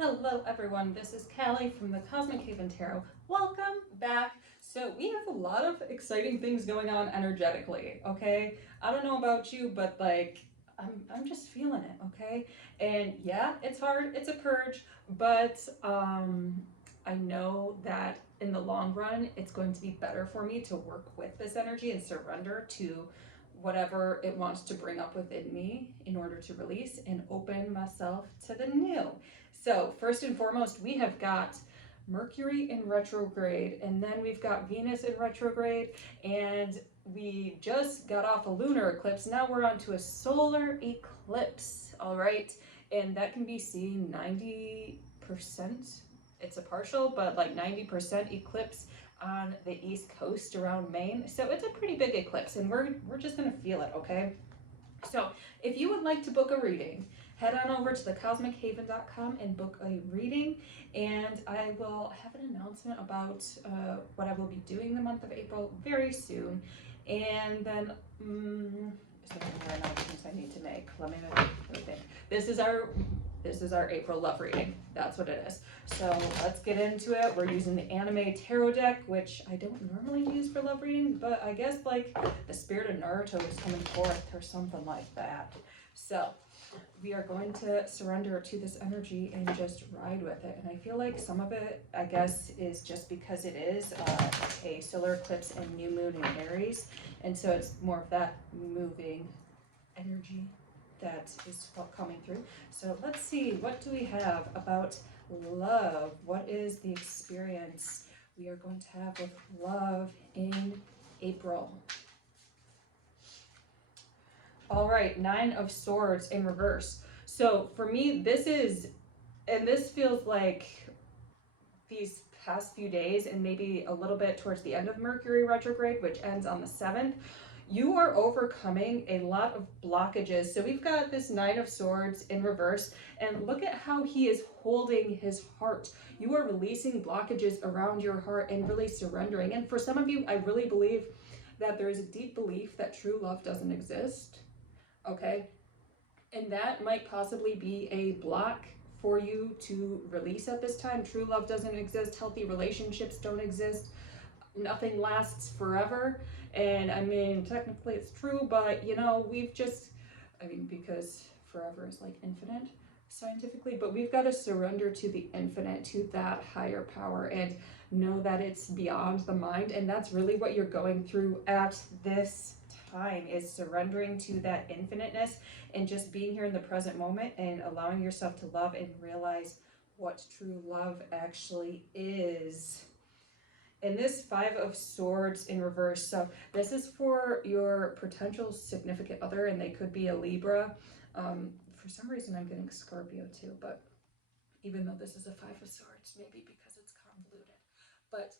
Hello everyone, this is Callie from the Cosmic Haven Tarot. Welcome back. So we have a lot of exciting things going on energetically, okay? I don't know about you, but I'm just feeling it, okay? And yeah, it's hard, it's a purge, but I know that in the long run it's going to be better for me to work with this energy and surrender to whatever it wants to bring up within me in order to release and open myself to the new. So first and foremost, we have got Mercury in retrograde, and then we've got Venus in retrograde, and we just got off a lunar eclipse. Now we're on to a solar eclipse, all right? And that can be seen 90%. It's a partial, but like 90% eclipse on the East Coast around Maine. So it's a pretty big eclipse, and we're just gonna feel it, okay? So if you would like to book a reading, head on over to thecosmichaven.com and book a reading, and I will have an announcement about what I will be doing the month of April very soon. And then something more announcements I need to make. Let me think. This is our April love reading. That's what it is. So let's get into it. We're using the anime tarot deck, which I don't normally use for love reading, but I guess like the spirit of Naruto is coming forth or something like that. So we are going to surrender to this energy and just ride with it. And I feel like some of it, I guess, is just because it is a solar eclipse and new moon in Aries. And so it's more of that moving energy that is coming through. So let's see, what do we have about love? What is the experience we are going to have with love in April? All right, Nine of Swords in reverse. So for me, this feels like these past few days and maybe a little bit towards the end of Mercury retrograde, which ends on the 7th, you are overcoming a lot of blockages. So we've got this Nine of Swords in reverse, and look at how he is holding his heart. You are releasing blockages around your heart and really surrendering. And for some of you, I really believe that there is a deep belief that true love doesn't exist, okay? And that might possibly be a block for you to release at this time. True love doesn't exist, healthy relationships don't exist, nothing lasts forever. And I mean, technically it's true, but you know, because forever is like infinite scientifically, but we've got to surrender to the infinite, to that higher power, and know that it's beyond the mind. And that's really what you're going through at this time, is surrendering to that infiniteness and just being here in the present moment and allowing yourself to love and realize what true love actually is. And this Five of Swords in reverse, so this is for your potential significant other, and they could be a Libra. For some reason I'm getting Scorpio too, but even though this is a Five of Swords, maybe because it's convoluted. But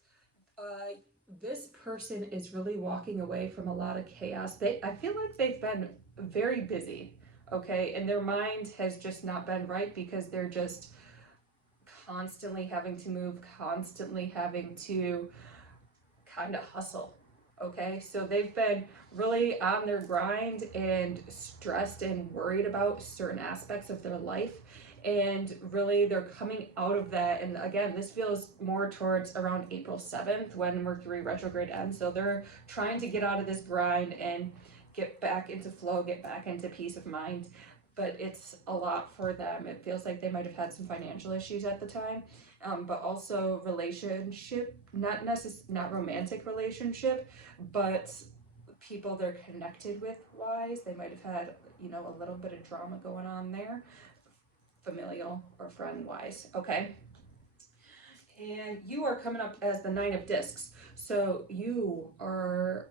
this person is really walking away from a lot of chaos. I feel like they've been very busy, okay? And their mind has just not been right because they're just constantly having to move, constantly having to kind of hustle, okay? So they've been really on their grind and stressed and worried about certain aspects of their life. And really they're coming out of that. And again, this feels more towards around April 7th when Mercury retrograde ends. So they're trying to get out of this grind and get back into flow, get back into peace of mind. But it's a lot for them. It feels like they might have had some financial issues at the time, but also relationship, not romantic relationship, but people they're connected with wise. They might have had, a little bit of drama going on there, familial or friend wise, okay? And you are coming up as the Nine of Discs. So you're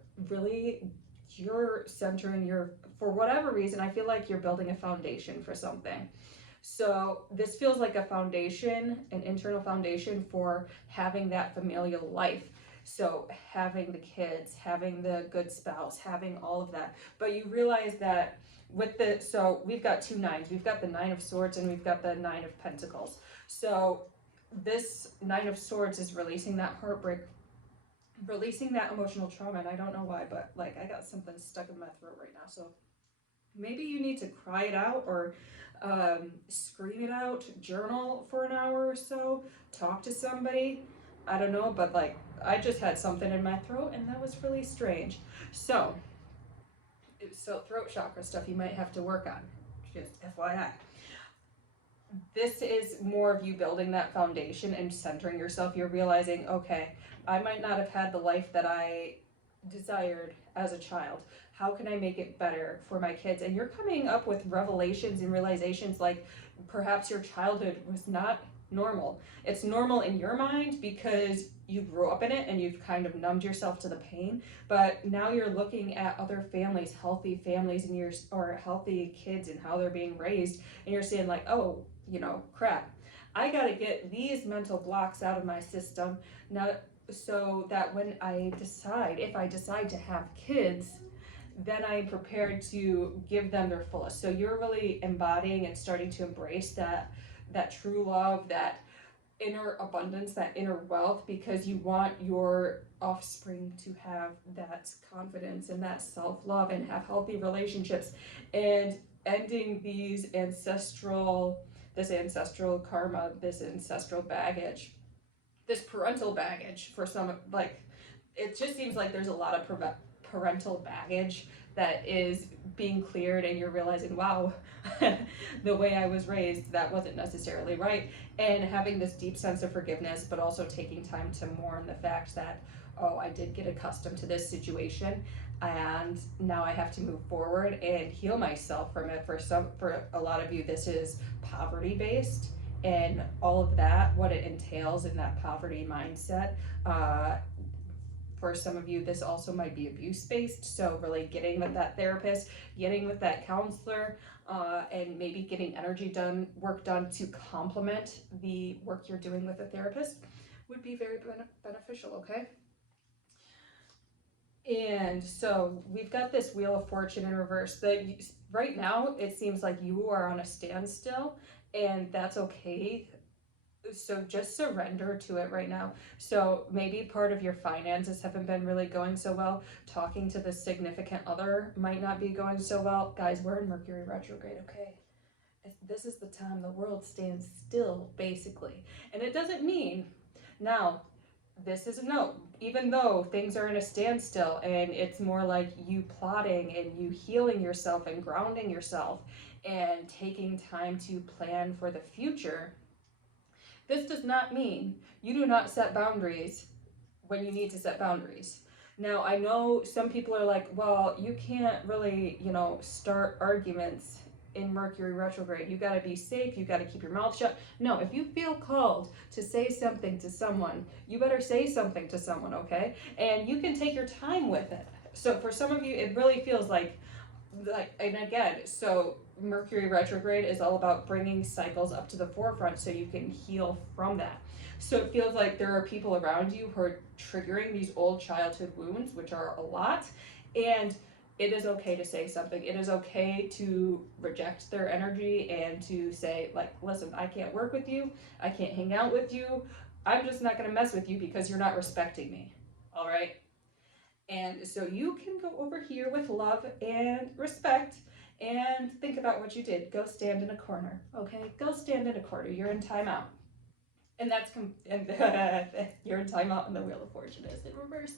centering for whatever reason, I feel like you're building a foundation for something. So this feels like a foundation, an internal foundation for having that familial life. So having the kids, having the good spouse, having all of that. But you realize that so we've got two nines. We've got the Nine of Swords and we've got the Nine of Pentacles. So this Nine of Swords is releasing that heartbreak, releasing that emotional trauma. And I don't know why, but like I got something stuck in my throat right now. So Maybe you need to cry it out, or scream it out, journal for an hour or so, talk to somebody. I don't know, but like I just had something in my throat and that was really strange. So, throat chakra stuff you might have to work on. Just FYI. This is more of you building that foundation and centering yourself. You're realizing, okay, I might not have had the life that I desired as a child. How can I make it better for my kids? And you're coming up with revelations and realizations like perhaps your childhood was not normal. It's normal in your mind because you grew up in it and you've kind of numbed yourself to the pain. But now you're looking at other families, healthy families, and or healthy kids and how they're being raised, and you're saying like, oh, crap. I got to get these mental blocks out of my system now, so that when if I decide to have kids, then I'm prepared to give them their fullest. So you're really embodying and starting to embrace that true love, that inner abundance, that inner wealth, because you want your offspring to have that confidence and that self-love and have healthy relationships, and ending this ancestral karma, this ancestral baggage, this parental baggage for some. Like, it just seems like there's a lot of parental baggage that is being cleared, and you're realizing, wow, the way I was raised, that wasn't necessarily right. And having this deep sense of forgiveness, but also taking time to mourn the fact that, oh, I did get accustomed to this situation, and now I have to move forward and heal myself from it. For a lot of you, this is poverty based, and all of that, what it entails in that poverty mindset. For some of you, this also might be abuse based. So really getting with that therapist, getting with that counselor, and maybe getting work done to complement the work you're doing with a therapist would be very beneficial, okay? And so we've got this Wheel of Fortune in reverse. Right now, it seems like you are on a standstill, and that's okay. So just surrender to it right now. So maybe part of your finances haven't been really going so well. Talking to the significant other might not be going so well. Guys, we're in Mercury retrograde, okay? This is the time the world stands still, basically. And it doesn't mean, now, this is a no. Even though things are in a standstill and it's more like you plotting and you healing yourself and grounding yourself and taking time to plan for the future, this does not mean you do not set boundaries when you need to set boundaries. Now, I know some people are like, well, you can't really, start arguments in Mercury retrograde. You got to be safe. You got to keep your mouth shut. No, if you feel called to say something to someone, you better say something to someone, okay? And you can take your time with it. So for some of you, it really feels like, and again, so Mercury retrograde is all about bringing cycles up to the forefront so you can heal from that. So it feels like there are people around you who are triggering these old childhood wounds, which are a lot, and it is okay to say something. It is okay to reject their energy and to say, like, listen, I can't work with you, I can't hang out with you, I'm just not going to mess with you because you're not respecting me. All right? And so you can go over here with love and respect and think about what you did. Go stand in a corner, okay? Go stand in a corner. You're in timeout. And you're in timeout, and the Wheel of Fortune is in reverse.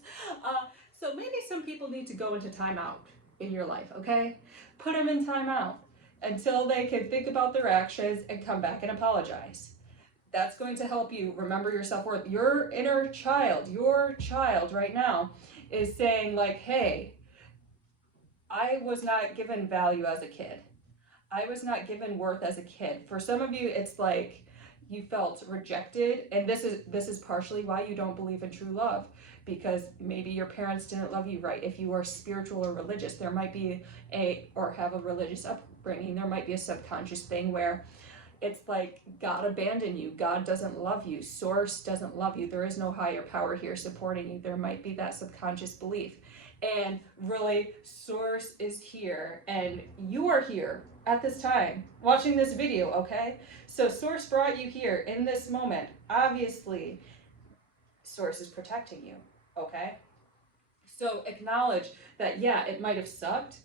So maybe some people need to go into timeout in your life, okay? Put them in timeout until they can think about their actions and come back and apologize. That's going to help you remember your self-worth. Your inner child, your child right now is saying like, hey, I was not given value as a kid. I was not given worth as a kid. For some of you, it's like you felt rejected, and this is partially why you don't believe in true love, because maybe your parents didn't love you right. If you are spiritual or religious, there might be or have a religious upbringing, there might be a subconscious thing where it's like God abandoned you, God doesn't love you, Source doesn't love you, there is no higher power here supporting you. There might be that subconscious belief. And really, Source is here, and you are here at this time watching this video, okay? So Source brought you here in this moment. Obviously, Source is protecting you, okay? So acknowledge that, yeah, it might have sucked,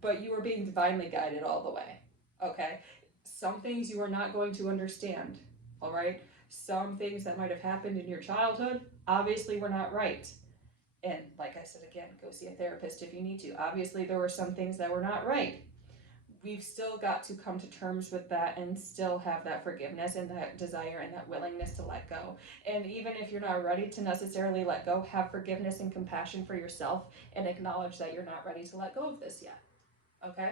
but you are being divinely guided all the way. Okay? Some things you are not going to understand. All right? Some things that might have happened in your childhood obviously were not right. And like I said again, go see a therapist if you need to. Obviously, there were some things that were not right. We've still got to come to terms with that and still have that forgiveness and that desire and that willingness to let go. And even if you're not ready to necessarily let go, have forgiveness and compassion for yourself and acknowledge that you're not ready to let go of this yet. Okay?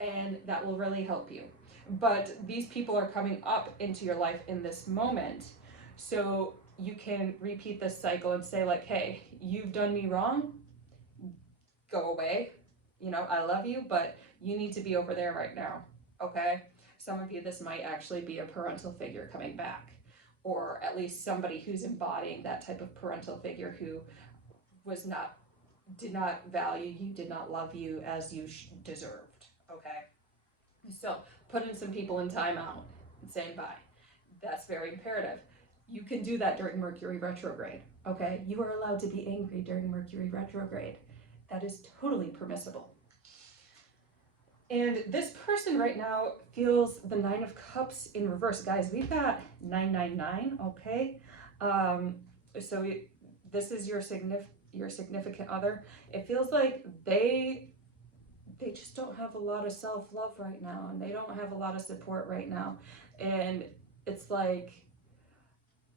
And that will really help you. But these people are coming up into your life in this moment. So you can repeat this cycle and say, like, hey, you've done me wrong. Go away. You know, I love you, but you need to be over there right now. Okay? Some of you, this might actually be a parental figure coming back, or at least somebody who's embodying that type of parental figure who did not value you, did not love you as you deserved. Okay? So putting some people in timeout and saying bye. That's very imperative. You can do that during Mercury retrograde. Okay? You are allowed to be angry during Mercury retrograde. That is totally permissible. And this person right now feels the Nine of Cups in reverse. Guys, we've got 999, okay? So this is your significant other. It feels like they just don't have a lot of self-love right now, and they don't have a lot of support right now. And it's like,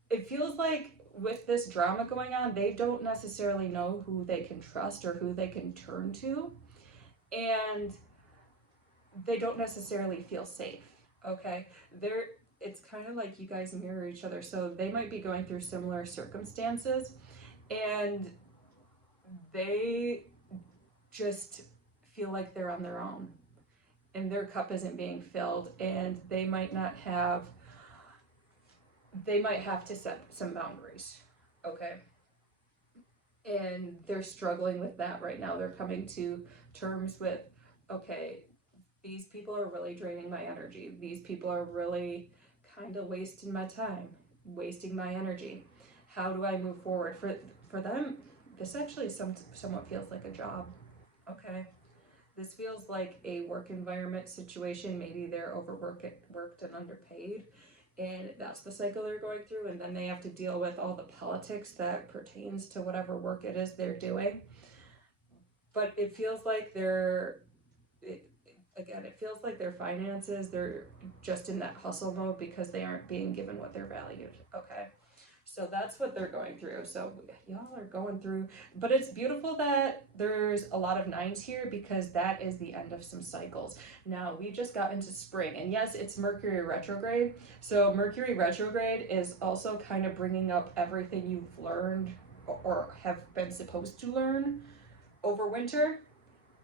it feels like with this drama going on, they don't necessarily know who they can trust or who they can turn to. And they don't necessarily feel safe. Okay? It's kind of like you guys mirror each other. So they might be going through similar circumstances, and they just feel like they're on their own and their cup isn't being filled, and they might have to set some boundaries. Okay? And they're struggling with that right now. They're coming to terms with, okay, these people are really draining my energy. These people are really kind of wasting my time, wasting my energy. How do I move forward? For them, this actually somewhat feels like a job. Okay? This feels like a work environment situation. Maybe they're overworked and underpaid, and that's the cycle they're going through, and then they have to deal with all the politics that pertains to whatever work it is they're doing. But it feels like it feels like their finances, they're just in that hustle mode because they aren't being given what they're valued. Okay? So that's what they're going through. So y'all are going through, but it's beautiful that there's a lot of nines here because that is the end of some cycles. Now we just got into spring, and yes, it's Mercury retrograde. So Mercury retrograde is also kind of bringing up everything you've learned or have been supposed to learn over winter,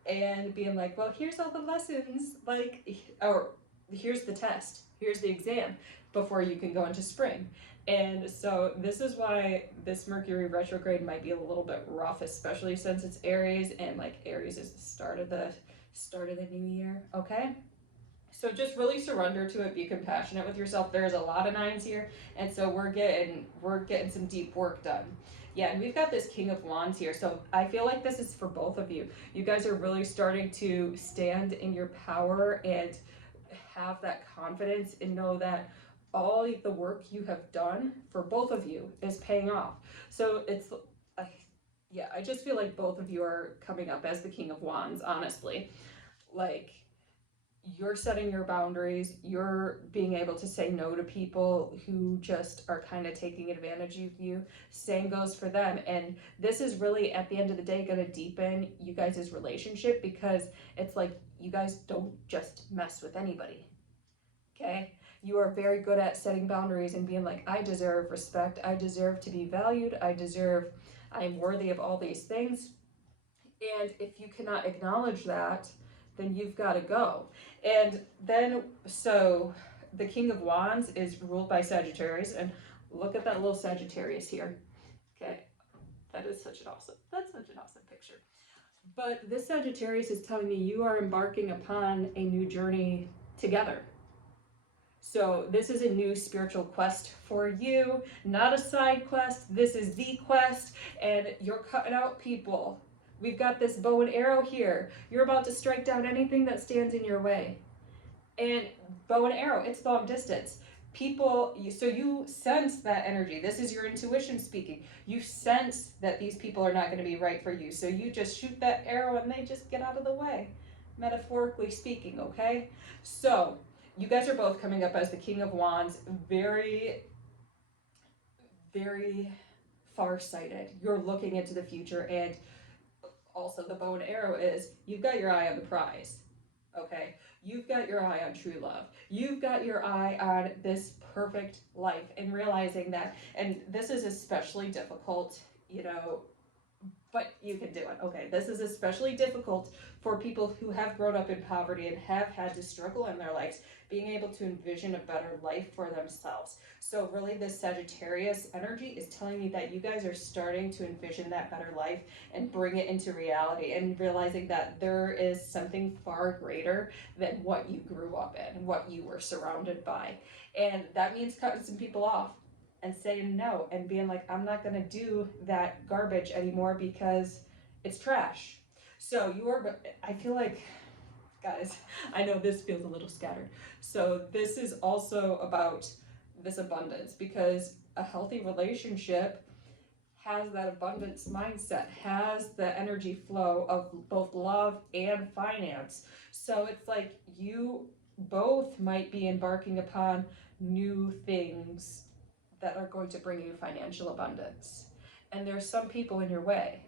and being like, well, here's all the lessons, like, or here's the test, here's the exam before you can go into spring. And so this is why this Mercury retrograde might be a little bit rough, especially since it's Aries, and like Aries is the start of the new year. Okay? So just really surrender to it, be compassionate with yourself. There's a lot of nines here, and so we're getting some deep work done. Yeah, and we've got this King of Wands here, so I feel like this is for both of you. You guys are really starting to stand in your power and have that confidence and know that all the work you have done for both of you is paying off. So it's, I just feel like both of you are coming up as the King of Wands, honestly. Like, you're setting your boundaries, you're being able to say no to people who just are kind of taking advantage of you. Same goes for them. And this is really, at the end of the day, going to deepen you guys' relationship, because it's like you guys don't just mess with anybody. Okay? You are very good at setting boundaries and being like, I deserve respect, I deserve to be valued, I am worthy of all these things. And if you cannot acknowledge that, then you've got to go. And then, so the King of Wands is ruled by Sagittarius, and look at that little Sagittarius here. Okay, that's such an awesome picture. But this Sagittarius is telling me you are embarking upon a new journey together. So this is a new spiritual quest for you, not a side quest. This is the quest, and you're cutting out people We've got this bow and arrow here. You're about to strike down anything that stands in your way. And bow and arrow, it's long distance. So you sense that energy. This is your intuition speaking. You sense that these people are not going to be right for you. So you just shoot that arrow and they just get out of the way, metaphorically speaking, okay? So you guys are both coming up as the King of Wands, very, very far-sighted. You're looking into the future, and also the bow and arrow is you've got your eye on the prize, okay? You've got your eye on true love. You've got your eye on this perfect life, and realizing that, and this is especially difficult, you know, but you can do it. Okay, this is especially difficult for people who have grown up in poverty and have had to struggle in their lives, being able to envision a better life for themselves. So really this Sagittarius energy is telling me that you guys are starting to envision that better life and bring it into reality, and realizing that there is something far greater than what you grew up in, what you were surrounded by. And that means cutting some people off and saying no and being like, I'm not going to do that garbage anymore because it's trash. So I feel like, guys, I know this feels a little scattered. So this is also about this abundance, because a healthy relationship has that abundance mindset, has the energy flow of both love and finance. So it's like you both might be embarking upon new things that are going to bring you financial abundance. And there's some people in your way,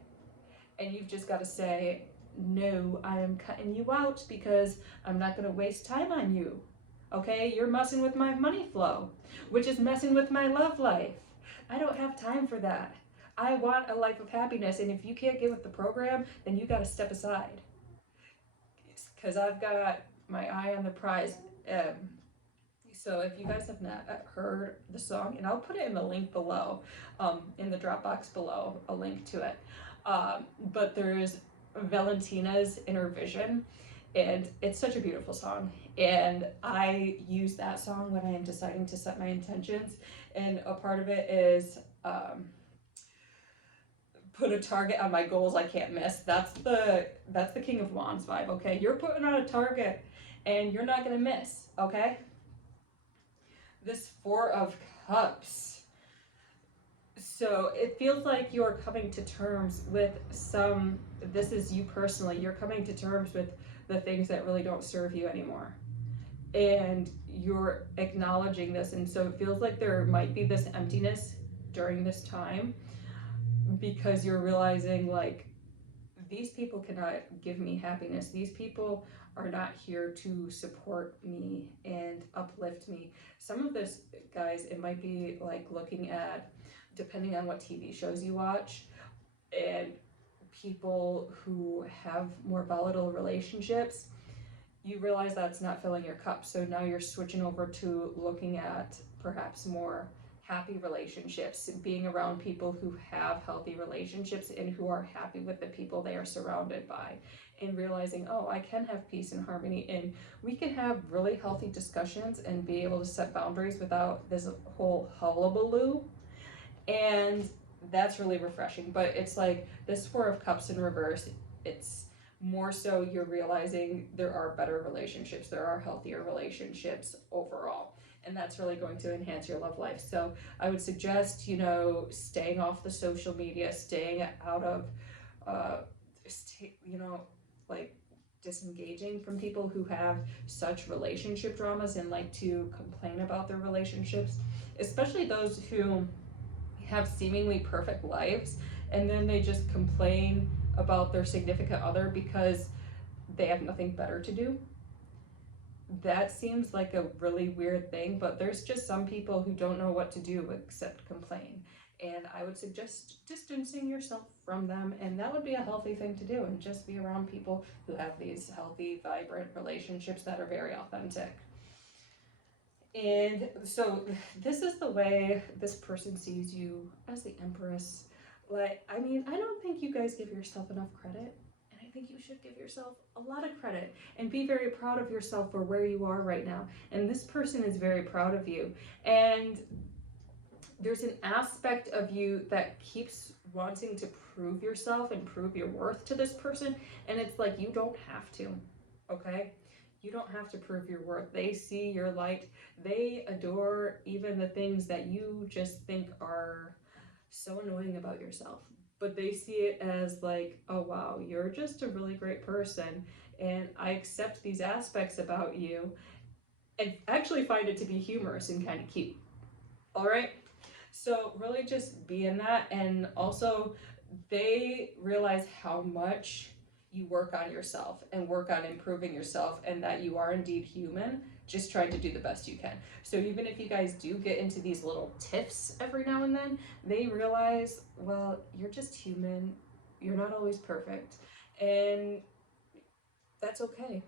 and you've just got to say, no, I am cutting you out because I'm not going to waste time on you. Okay, you're messing with my money flow, which is messing with my love life. I don't have time for that. I want a life of happiness, and if you can't get with the program, then you got to step aside. Because I've got my eye on the prize. So if you guys have not heard the song, and I'll put it in the link below, in the Dropbox below, a link to it. But there's Valentina's Inner Vision, and it's such a beautiful song. And I use that song when I am deciding to set my intentions. And a part of it is put a target on my goals I can't miss. That's the King of Wands vibe, okay? You're putting on a target and you're not gonna miss, okay? This Four of Cups. So it feels like you're coming to terms with this is you personally, you're coming to terms with the things that really don't serve you anymore. And you're acknowledging this. And so it feels like there might be this emptiness during this time, because you're realizing, like, these people cannot give me happiness. These people are not here to support me and uplift me. Some of this, guys, it might be like looking at, depending on what TV shows you watch, and people who have more volatile relationships, you realize that's not filling your cup. So now you're switching over to looking at perhaps more happy relationships, being around people who have healthy relationships and who are happy with the people they are surrounded by, and realizing, oh, I can have peace and harmony, and we can have really healthy discussions and be able to set boundaries without this whole hullabaloo. And that's really refreshing. But it's like this Four of Cups in reverse, it's more so you're realizing there are better relationships, there are healthier relationships overall, and that's really going to enhance your love life. So I would suggest, staying off the social media, staying out of like disengaging from people who have such relationship dramas and like to complain about their relationships, especially those who have seemingly perfect lives and then they just complain about their significant other because they have nothing better to do. That seems like a really weird thing, but there's just some people who don't know what to do except complain. And I would suggest distancing yourself from them, and that would be a healthy thing to do, and just be around people who have these healthy, vibrant relationships that are very authentic. And so this is the way this person sees you, as the Empress. I don't think you guys give yourself enough credit. And I think you should give yourself a lot of credit and be very proud of yourself for where you are right now. And this person is very proud of you. And there's an aspect of you that keeps wanting to prove yourself and prove your worth to this person, and it's like you don't have to, okay? You don't have to prove your worth. They see your light. They adore even the things that you just think are so annoying about yourself. But they see it as like, oh wow, you're just a really great person, and I accept these aspects about you and actually find it to be humorous and kind of cute. All right? So really just be in that, and also they realize how much you work on yourself and work on improving yourself, and that you are indeed human, just trying to do the best you can. So even if you guys do get into these little tiffs every now and then, they realize, well, you're just human. You're not always perfect. And that's okay.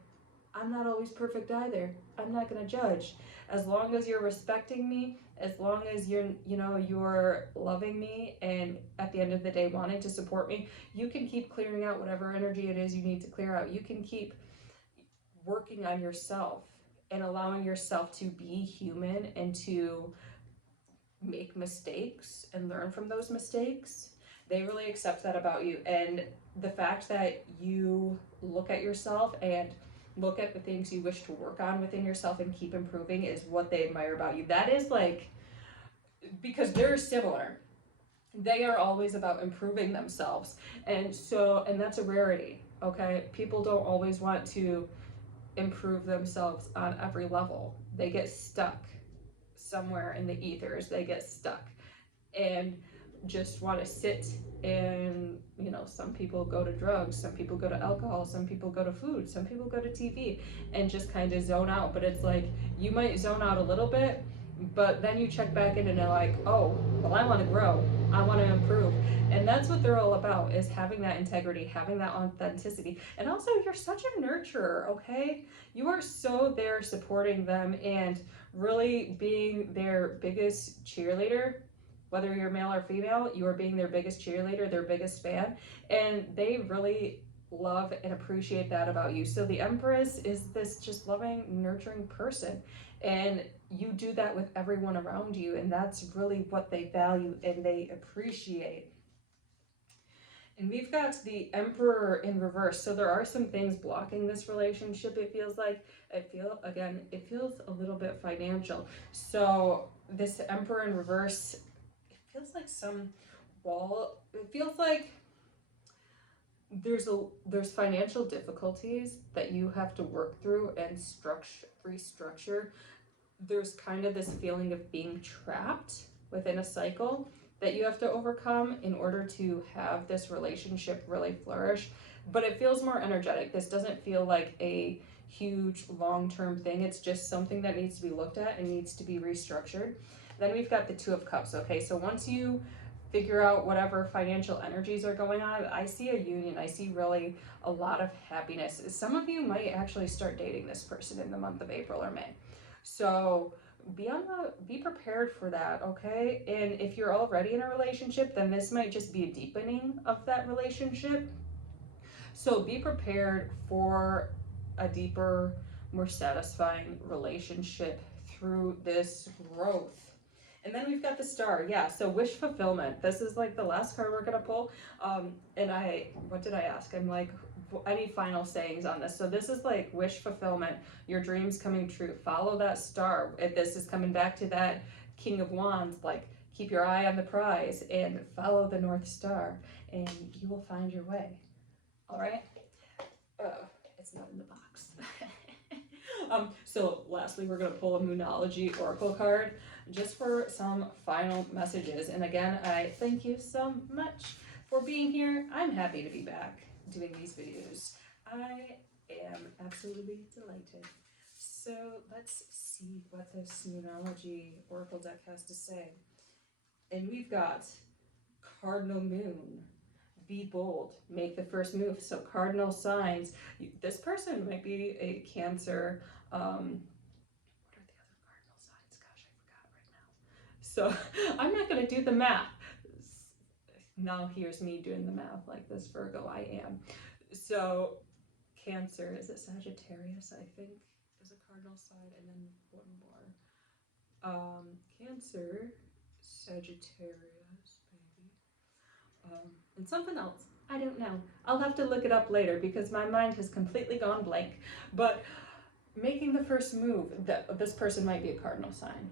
I'm not always perfect either. I'm not going to judge. As long as you're respecting me, as long as you're loving me, and at the end of the day wanting to support me, you can keep clearing out whatever energy it is you need to clear out. You can keep working on yourself and allowing yourself to be human and to make mistakes and learn from those mistakes. They really accept that about you. And the fact that you look at yourself and look at the things you wish to work on within yourself and keep improving is what they admire about you. That is like, because they're similar. They are always about improving themselves. And that's a rarity, okay? People don't always want to improve themselves on every level. They get stuck somewhere in the ethers. They get stuck and just want to sit, and some people go to drugs, some people go to alcohol, some people go to food, some people go to TV, and just kind of zone out. But it's like, you might zone out a little bit, but then you check back in and they're like, oh well, I want to grow, I want to improve. And that's what they're all about, is having that integrity, having that authenticity. And also, you're such a nurturer, okay? You are so there supporting them and really being their biggest cheerleader. Whether you're male or female, you are being their biggest cheerleader, their biggest fan, and they really love and appreciate that about you. So the Empress is this just loving, nurturing person, and you do that with everyone around you, and that's really what they value and they appreciate. And we've got the Emperor in reverse. So there are some things blocking this relationship, it feels like. It feels a little bit financial. So this Emperor in reverse, it feels like some wall. It feels like there's financial difficulties that you have to work through and restructure. There's kind of this feeling of being trapped within a cycle that you have to overcome in order to have this relationship really flourish. But it feels more energetic. This doesn't feel like a huge long-term thing. It's just something that needs to be looked at and needs to be restructured. Then we've got the Two of Cups. Okay, so once you figure out whatever financial energies are going on, I see a union. I see really a lot of happiness. Some of you might actually start dating this person in the month of April or May. So be prepared for that, okay? And if you're already in a relationship, then this might just be a deepening of that relationship. So be prepared for a deeper, more satisfying relationship through this growth. And then we've got the Star. Yeah, so wish fulfillment. This is like the last card we're gonna pull. What did I ask? I'm like, any final sayings on this? So this is like wish fulfillment, your dreams coming true. Follow that star. If this is coming back to that King of Wands, like keep your eye on the prize and follow the North Star, and you will find your way. All right. It's not in the box. So lastly, we're going to pull a Moonology Oracle card just for some final messages. And again, I thank you so much for being here. I'm happy to be back doing these videos. I am absolutely delighted. So let's see what this Moonology Oracle deck has to say. And we've got Cardinal Moon. Be bold, make the first move. So cardinal signs. This person might be a Cancer. What are the other cardinal signs? Gosh, I forgot right now. So I'm not going to do the math. Now here's me doing the math like this, Virgo. I am. So Cancer, is it Sagittarius? I think is a cardinal sign, and then one more. Cancer, Sagittarius, baby. And something else. I don't know. I'll have to look it up later because my mind has completely gone blank. But making the first move, this person might be a cardinal sign.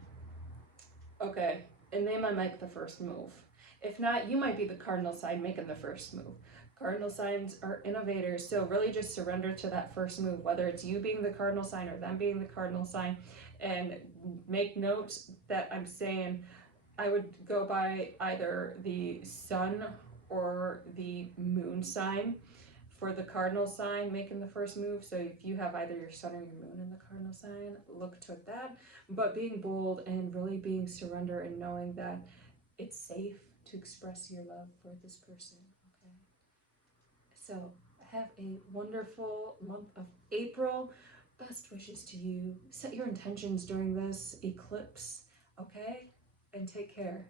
Okay, and they might make the first move. If not, you might be the cardinal sign making the first move. Cardinal signs are innovators, so really just surrender to that first move, whether it's you being the cardinal sign or them being the cardinal sign. And make note that I'm saying I would go by either the sun or the moon sign for the cardinal sign making the first move. So if you have either your sun or your moon in the cardinal sign, look to that. But being bold and really being surrender and knowing that it's safe to express your love for this person. Okay. So have a wonderful month of April. Best wishes to you. Set your intentions during this eclipse. Okay. And take care.